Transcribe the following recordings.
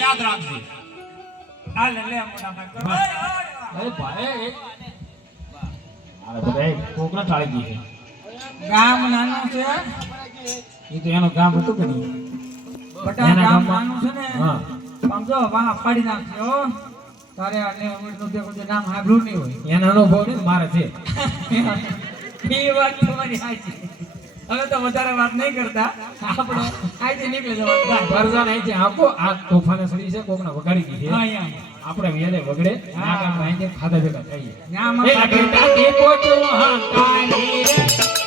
યાદ રાખજે આ લે લે મોટા ભાઈ અરે ભાઈ અરે ભાઈ કોકના ટાળી ગઈ ગામ નાનું છે એ તો એનો ગામ હતું કે નહીં બટા ગામ નાનું છે ને હા આમ જો વાહ પાડી નાખજો તારે આને ઉમરનું તે કોઈ નામ સાંભળ્યું નહીં હોય એનો અનુભવ ને મારે છે એ વાત તમારી સાચી હવે તો વધારે વાત નહીં કરતા આપણે આઈથી નીકળી જવાનું ફરજાન અહીંથી આખો આ તોફાને સડી છે કોકને વગાડી દીધી હા યાર આપણે વેલે વગડે ના કામ અહીંથી ખાધા ભેગા થઈએ ના માં ટાકી પોચો હંતાની રે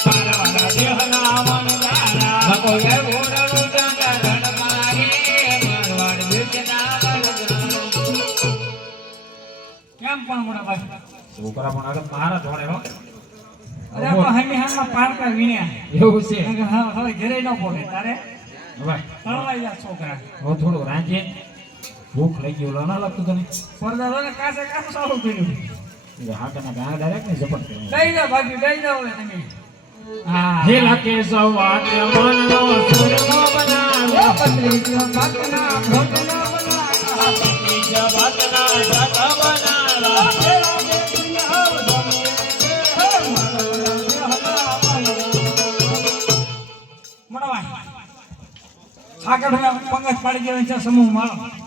પારવાના દેહના મનદારા નકો એ ગોરણું ચંદરણ મારી મારવાડ બેચના કેમ પણ મોટા ભાઈ છોકરા પણ આગળ મારા ધોણે હો અરે તો હમી હામાં પારકા વીણ્યા એવું છે હા હવે ઘરે ન પડે તારે ભાઈ તળવાઈ જા છોકરા હું થોડું રાંધે ભૂખ લઈ ગયું ના લાગતું તને પરદાદા ને કાસે કાસે સારું કર્યું એટલે હાકના ગા ડાયરેક્ટ ને ઝપટ કર્યું દઈ દો ભાભી દઈ દો હવે તમે હા હે લકે સવાત મનનો સુરનો બનાવ્યો પત્રી બાતના ભોટના બનાવ્યા પત્રી જવાતના શક બનાવ્યા આગળ પંગજ પાડી દેવાની છે સમૂહ માળો